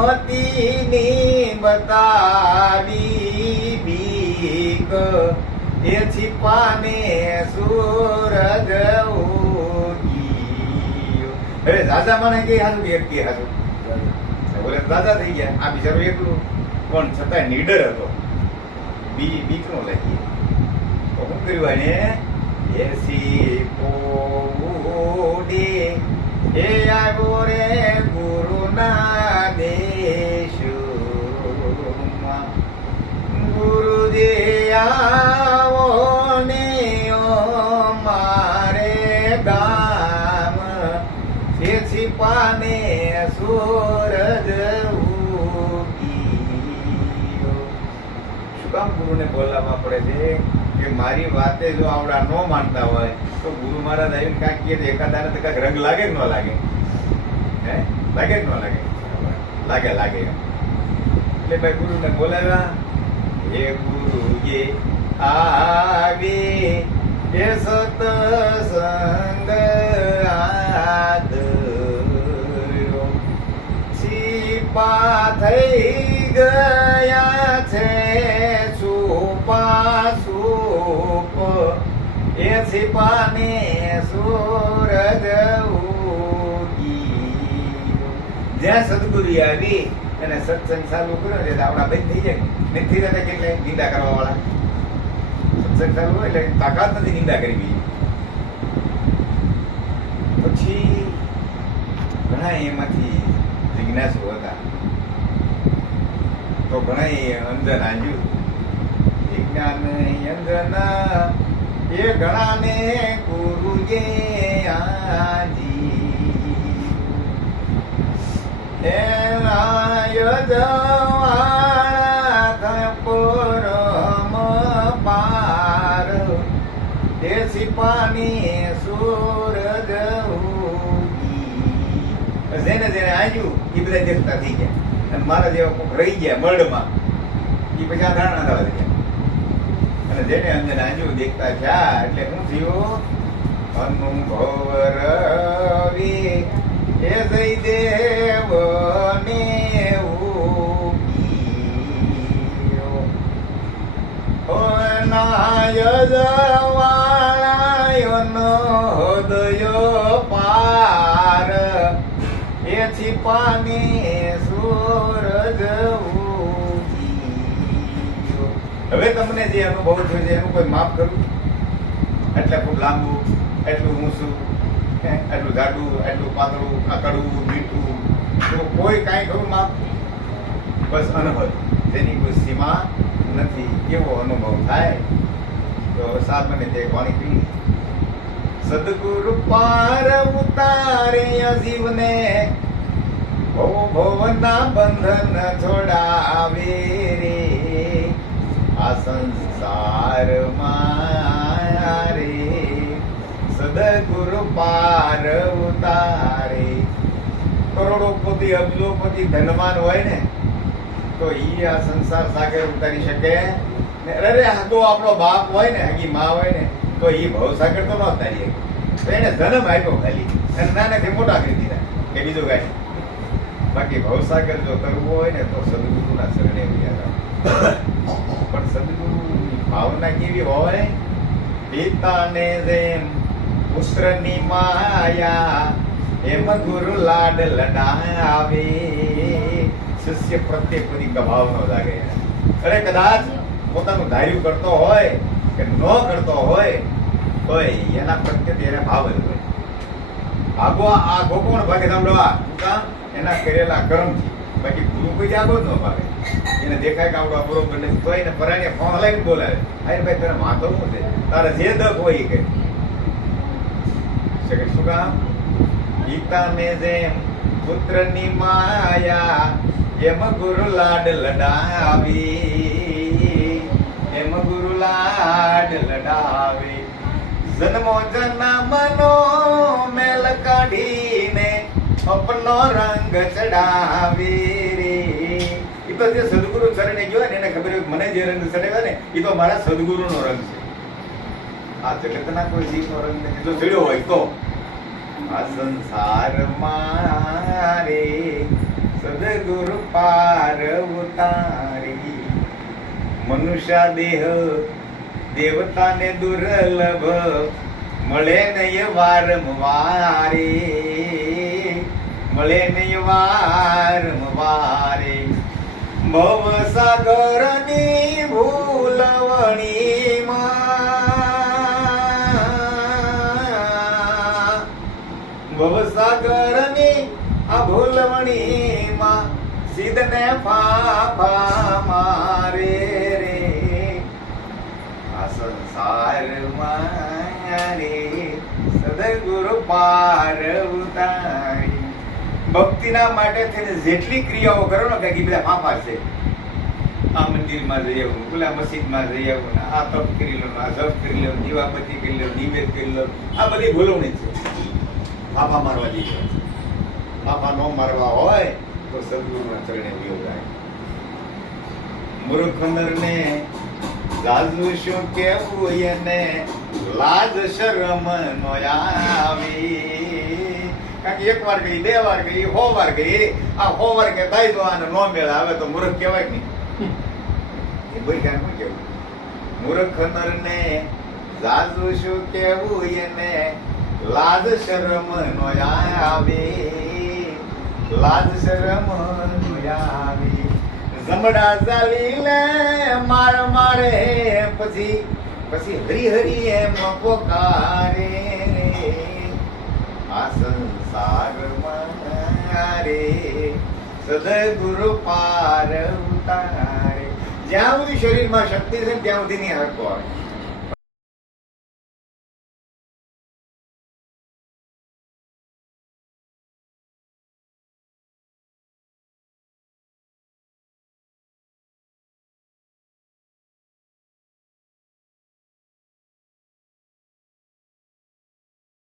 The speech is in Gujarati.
બહુમતીની બતાવી બીક. એ છીપાને સૂરજ હવે દાદા મને કે હાજુ એક કે બોલે દાદા થઈ ગયા. આ બિચારો એકલું. પણ છતાં નીડર હતો. બી બીક નો લાગી તો શું કર્યું એને એસી પોડે એ આવ્યો રે ગુરુના દેશમાં ગુરુજી આવો ને મારે ગામ. છે છીપાને સૂરજ શું કામ ગુરુને બોલાવવા પડે છે? કે મારી વાતે જો આવડા ન માનતા હોય, તો ગુરુ મહારાજ આવીને કાંઈક કહે એકાદાને તો કાંઈક રંગ લાગે કે ન લાગે? હે? લાગે કે ન લાગે? લાગે લાગે. એટલે ભાઈ ગુરુને બોલાવ્યા. હે ગુરુજી આવે એ સતસંગ આદરો છીપા થઈ ગયા છે સુપા સુપ. એ છીપાને સૂરજ ઉગી જ્યાં સદગુરુ આવી. અને સત્સંગ ચાલુ કર્યો એટલે આપણા બંધ થઈ જાય. ને થઈ જાય કેટલે નિંદા કરવા વાળા સત્સંગ ચાલુ હોય એટલે તાકાત નથી નિંદા કરવી પછી ઘણા એમાંથી જિજ્ઞાસુ હતા. તો ઘણા અંદર આંજ્યું. વિજ્ઞાન અંજન એ ઘણાને ગુરુએ આજી. એના પાર સૂરજ જેને બધા દેખતા થઈ ગયા અને મારા જેવા કોક રહી ગયા મરડમાં એ પછી આ ધારણા થવા દે અને જેને અંદર આજુ દેખતા થયા એટલે શું થયું અનુભવ રવિ એ એ છીપાને સૂરજ. હવે તમને જે અનુભવ થયો છે, એનું કોઈ માફ કરું એટલે ખૂબ લાંબુ એટલું ઊંચું એટલું જાડું એટલું પાતળું કડવું મીઠું, તો કોઈ કાંઈ ખરું માફ બસ અનુભવ. તેની કોઈ સીમા નથી. એવો અનુભવ થાય? તો સાહેબ મને તે વાણી પી સદગુરુ પાર ઉતારે અજીવને ભવ ભવના બંધન છોડાવે રે આ સંસારમાં રે સદગુરુ પાર ઉતારે કરોડોપતિ અબજોપતિ ધનવાન હોય ને તો ઈ આ સંસાર સાગર ઉતારી શકે. ને અરે તો આપણો બાપ હોય ને આગી માં હોય ને તો એ ભવસાગર તો ન ઉતારી તો એને જન્મ આપ્યો ખાલી. અને નાનાથી મોટા કરી દીધા. કે બીજું કાંઈ બાકી ભવસાગર જો કરવો હોય ને તો સદગુરુના શરણે પણ સદગુરુની ભાવના કેવી હોય? પિતાને જેમ પુત્રની માયા, એમ ગુરુ લાડ લડાવે. શિષ્ય પ્રત્યે કોઈ ગભાવ ન લાગે અરે કદાચ પોતાનું ધાર્યું કરતો હોય કે ન કરતો હોય, તો એના પ્રત્યે એને ભાવ જ હોય. ભાગવા આ ગોપણ ભાગે સાંભળવા? એના કરેલા કર્મથી બાકી ગુરુ કોઈ આગો જ ન ભાગે. એને દેખાય કે આપણો બરોબર નથી. તો એને પરાણીએ ફોન લઈને બોલાવે. અરે ભાઈ, તને વાંધો શું છે? તારે જે દક હોય એ કહે. શું કામ? ગીતાને જેમ પુત્રની માયા, એમ ગુરુ લાડ લડાવી. લાડ લડાવે. જન્મો જન્મનો મેલ કાઢીને અપનો રંગ ચડાવે રે. એ તો જે સદગુરુ ચરણે ગયો ને એને ખબર હોય મને જે રંગ ચડાવ્યો ને એ તો મારા સદગુરુનો રંગ છે. આ જગતના કોઈ જીવનો રંગ નથી. જો ચડ્યો હોય તો. આ સંસારમાં રે. પાર મનુષ્ય દેહ દેવતાને દુર્લભ મળે નહીં વારંવારે મળે નહીં વારંવારે ભવ સાગરની ભૂલવણીમાં. ભવસાગરની આ ભૂલવણીમાં સિદ્ધને ફાફા મારે. આ સંસારમાં સદગુરુ પાર ઉતારી ભક્તિના માટે થઈને જેટલી ક્રિયાઓ કરો ને કંઈક બધા ફાફા છે. આ મંદિરમાં જઈ આવું પેલા મસ્જિદમાં જઈ આવું આ તપ કરી લો આ જપ કરી લો દીવાબત્તી કરી લો નિવેદ કરી લો, આ બધી ભૂલવણી છે. ફાફા મારવા જઈએ. ફાફા ન મારવા હોય તો સદગુરુના ચરણે વિયો જાય મૂર્ખ નરને લાજુ શું કેવું એને? લાજ શરમ નો આવી. કારણ કે એક વાર ગઈ, બે વાર ગઈ, હો વાર ગઈ. આ હો વાર કે થાય દો આને નો મેળ આવે તો મૂર્ખ કહેવાય નહીં? એ ભાઈ કાંઈ શું કેવું મૂર્ખ નરને લાજુ શું કેવું એને? લાજ શરમ નો આવે. લાજ શરમ નો જમડા ચાલી લે માર મારે પછી પછી હરી હરી એમ પોકારે. આ સંસારમાં રે સદગુરુ પાર ઉતારે. જ્યાં સુધી શરીરમાં શક્તિ છે ત્યાં સુધી નહીં હરકો આવે.